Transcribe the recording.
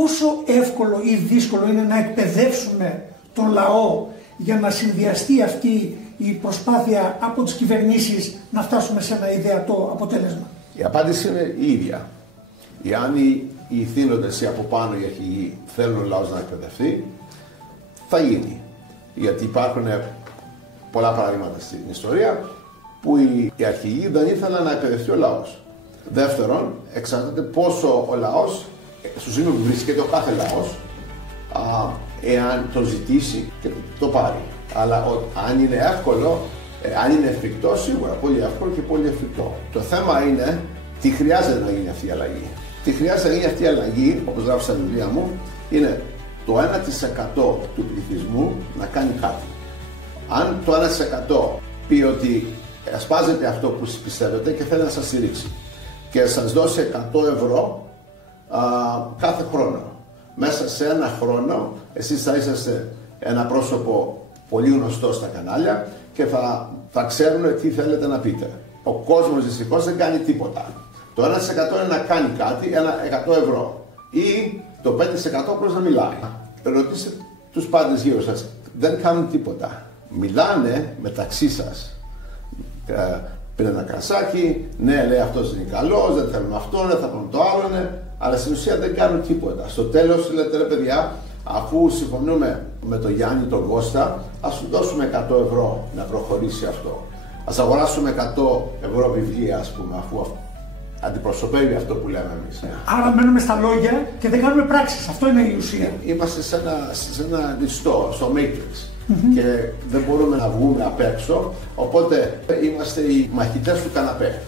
πόσο εύκολο ή δύσκολο είναι να εκπαιδεύσουμε τον λαό για να συνδυαστεί αυτή η προσπάθεια από τις κυβερνήσεις να φτάσουμε σε ένα ιδεατό αποτέλεσμα? Η απάντηση είναι η ίδια. Εάν οι ηθήνοντες ή από πάνω οι αρχηγοί θέλουν ο λαός να εκπαιδευτεί, θα γίνει. Γιατί υπάρχουν πολλά παραδείγματα στην ιστορία που οι αρχηγοί δεν ήθελαν να εκπαιδευτεί ο λαός. Δεύτερον, εξαρτάται πόσο ο λαός, στο σημείο που βρίσκεται ο κάθε λαός, εάν το ζητήσει και το πάρει. Αλλά αν είναι εύκολο, αν είναι εφικτό, σίγουρα πολύ εύκολο και πολύ εφικτό. Το θέμα είναι τι χρειάζεται να γίνει αυτή η αλλαγή. Τι χρειάζεται να γίνει αυτή η αλλαγή, όπως γράφω στα βιβλία μου, είναι το 1% του πληθυσμού να κάνει κάτι. Αν το 1% πει ότι ασπάζεται αυτό που πιστεύετε και θέλει να σας στηρίξει και σας δώσει 100 ευρώ κάθε χρόνο, μέσα σε ένα χρόνο εσείς θα είσαστε ένα πρόσωπο πολύ γνωστό στα κανάλια και θα ξέρουν τι θέλετε να πείτε. Ο κόσμος δυστυχώς δεν κάνει τίποτα. Το 1% είναι να κάνει κάτι, 100 ευρώ. Ή το 5% προς να μιλάει. Ρωτήστε τους πάντες γύρω σας, δεν κάνουν τίποτα. Μιλάνε μεταξύ σας. Πήρε ένα κρασάκι, ναι, λέει αυτός είναι καλός, δεν θέλουμε αυτόν, δεν θα πούμε το άλλο, ναι, αλλά στην ουσία δεν κάνουν τίποτα. Στο τέλος λέτε, ρε παιδιά, αφού συμφωνούμε με τον Γιάννη, τον Κώστα, ας του δώσουμε 100 ευρώ να προχωρήσει αυτό. Ας αγοράσουμε 100 ευρώ βιβλία, ας πούμε, αφού αντιπροσωπεύει αυτό που λέμε εμείς. Άρα μένουμε στα λόγια και δεν κάνουμε πράξεις. Αυτό είναι η ουσία. Είμαστε σε ένα ληστό, στο Matrix. Και δεν μπορούμε να βγούμε απ' έξω, οπότε είμαστε οι μαχητές του καναπέ.